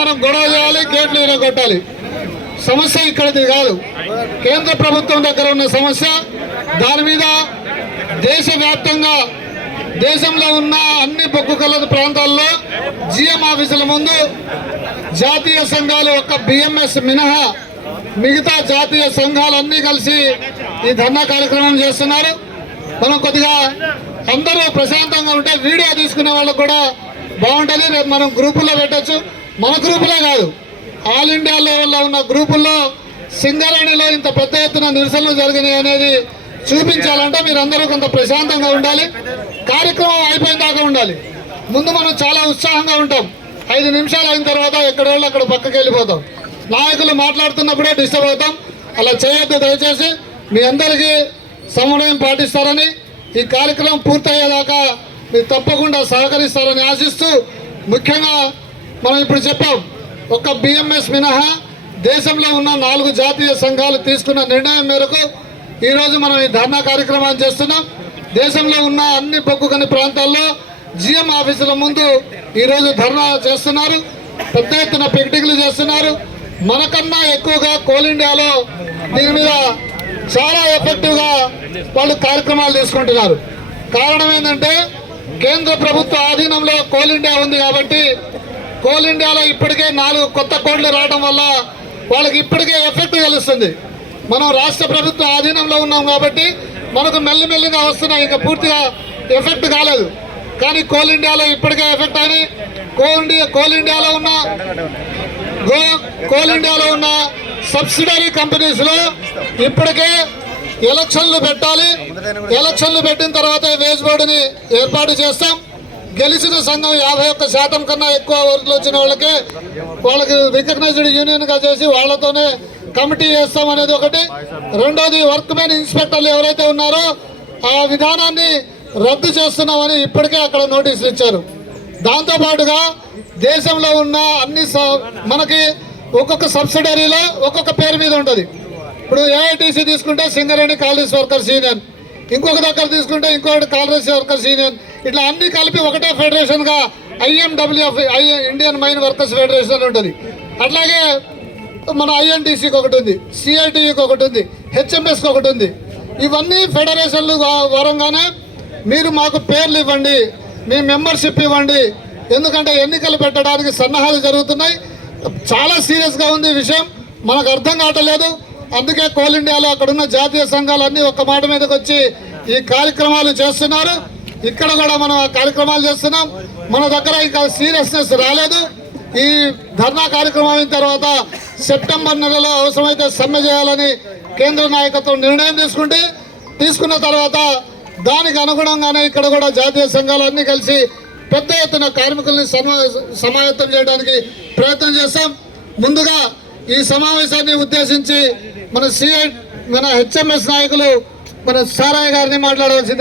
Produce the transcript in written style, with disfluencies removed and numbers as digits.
మనం గొడవ చేయాలి, గేట్లు విరగొట్టాలి. సమస్య ఇక్కడిది కాదు, కేంద్ర ప్రభుత్వం దగ్గర ఉన్న సమస్య. దాని మీద దేశవ్యాప్తంగా దేశంలో ఉన్న అన్ని బొగ్గు కలద ప్రాంతాల్లో జిఎం ఆఫీసుల ముందు జాతీయ సంఘాలు ఒక్క బిఎంఎస్ మినహా మిగతా జాతీయ సంఘాలన్నీ కలిసి ఈ ధర్నా కార్యక్రమం చేస్తున్నారు. మనం కొద్దిగా అందరూ ప్రశాంతంగా ఉంటే వీడియో తీసుకునే వాళ్ళకు కూడా బాగుంటుంది. రేపు మనం గ్రూపుల్లో పెట్టచ్చు. మన గ్రూపులో కాదు, ఆల్ ఇండియా లెవెల్లో ఉన్న గ్రూపుల్లో సింగరేణిలో ఇంత పెద్ద ఎత్తున నిరసనలు జరిగినాయి అనేది చూపించాలంటే మీరందరూ కొంత ప్రశాంతంగా ఉండాలి. కార్యక్రమం అయిపోయిన దాకా ఉండాలి. ముందు మనం చాలా ఉత్సాహంగా ఉంటాం, 5 నిమిషాలు అయిన తర్వాత ఎక్కడ వాళ్ళు అక్కడ పక్కకి వెళ్ళిపోతాం. నాయకులు మాట్లాడుతున్నప్పుడే డిస్టర్బ్ అవుతాం. అలా చేయొద్దు. దయచేసి మీ అందరికీ సమన్వయం పాటిస్తారని, ఈ కార్యక్రమం పూర్తయ్యేదాకా మీరు తప్పకుండా సహకరిస్తారని ఆశిస్తూ, ముఖ్యంగా మనం ఇప్పుడు చెప్పాం, ఒక్క బిఎంఎస్ మినహా దేశంలో ఉన్న 4 జాతీయ సంఘాలు తీసుకున్న నిర్ణయం మేరకు ఈరోజు మనం ఈ ధర్నా కార్యక్రమాన్ని చేస్తున్నాం. దేశంలో ఉన్న అన్ని బొగ్గు గని ప్రాంతాల్లో జిఎం ఆఫీసుల ముందు ఈరోజు ధర్నా చేస్తున్నారు. పెద్ద ఎత్తున పికెటింగ్లు చేస్తున్నారు. మనకన్నా ఎక్కువగా కోల్ ఇండియాలో దీని మీద చాలా ఎఫెక్టివ్గా వాళ్ళు కార్యక్రమాలు తీసుకుంటున్నారు. కారణం ఏంటంటే కేంద్ర ప్రభుత్వ ఆధీనంలో కోల్ ఇండియా ఉంది కాబట్టి కోల్ ఇండియాలో ఇప్పటికే 4 కొత్త కోడ్లు రావడం వల్ల వాళ్ళకి ఇప్పటికే ఎఫెక్ట్ తెలుస్తుంది. మనం రాష్ట్ర ప్రభుత్వ ఆధీనంలో ఉన్నాం కాబట్టి మనకు మెల్లిమెల్లిగా వస్తున్నాయి, ఇంకా పూర్తిగా ఎఫెక్ట్ కాలేదు. కానీ కోల్ ఇండియాలో ఇప్పటికే ఎఫెక్ట్ అని కోల్ ఇండియాలో ఉన్న సబ్సిడరీ కంపెనీస్లో ఇప్పటికే ఎలక్షన్లు పెట్టాలి. ఎలక్షన్లు పెట్టిన తర్వాత వేజ్ బోర్డుని ఏర్పాటు చేస్తాం. గెలిచిన సంఘం 51% కన్నా ఎక్కువ ఓట్లు వచ్చిన వాళ్ళకి రికగ్నైజ్డ్ యూనియన్గా చేసి వాళ్ళతోనే కమిటీ చేస్తాం అనేది ఒకటి. రెండోది, వర్క్ మెన్ ఇన్స్పెక్టర్లు ఎవరైతే ఉన్నారో ఆ విధానాన్ని రద్దు చేస్తున్నామని ఇప్పటికే అక్కడ నోటీసులు ఇచ్చారు. దాంతోపాటుగా దేశంలో ఉన్న అన్ని మనకి ఒక్కొక్క సబ్సిడరీలో ఒక్కొక్క పేరు మీద ఉంటుంది. ఇప్పుడు ఏఐటీసీ తీసుకుంటే సింగరేణి కాలరీస్ వర్కర్స్ యూనియన్, ఇంకొక దగ్గర తీసుకుంటే ఇంకొకటి కాలరీస్ వర్కర్స్ యూనియన్, ఇట్లా అన్ని కలిపి ఒకటే ఫెడరేషన్గా ఐఎండబ్ల్యూఎఫ్ ఇండియన్ మైన్ వర్కర్స్ ఫెడరేషన్ ఉంటుంది. అట్లాగే మన ఐఎన్టీసీకి ఒకటి ఉంది, సిఐటికి ఒకటి ఉంది, హెచ్ఎంఎస్కి ఒకటి ఉంది. ఇవన్నీ ఫెడరేషన్లు వరంగానే మీరు మాకు పేర్లు ఇవ్వండి, మీ మెంబర్షిప్ ఇవ్వండి. ఎందుకంటే ఎన్నికలు పెట్టడానికి సన్నాహాలు జరుగుతున్నాయి. చాలా సీరియస్గా ఉంది విషయం, మనకు అర్థం కావట్లేదు. అందుకే కోల్ ఇండియాలో అక్కడున్న జాతీయ సంఘాలన్నీ ఒక్క మాట మీదకి వచ్చి ఈ కార్యక్రమాలు చేస్తున్నారు. ఇక్కడ కూడా మనం ఆ కార్యక్రమాలు చేస్తున్నాం. మన దగ్గర ఇంకా సీరియస్నెస్ రాలేదు. ఈ ధర్నా కార్యక్రమం అయిన తర్వాత సెప్టెంబర్ నెలలో అవసరమైతే సమ్మె చేయాలని కేంద్ర నాయకత్వం నిర్ణయం తీసుకున్న తర్వాత దానికి అనుగుణంగానే ఇక్కడ కూడా జాతీయ సంఘాలన్నీ కలిసి పెద్ద ఎత్తున కార్మికుల్ని సమాయత్తం చేయడానికి ప్రయత్నం చేస్తాం. ముందుగా ఈ సమావేశాన్ని ఉద్దేశించి మన హెచ్ఎంఎస్ నాయకులు మన సారయ్య గారిని మాట్లాడవలసింది.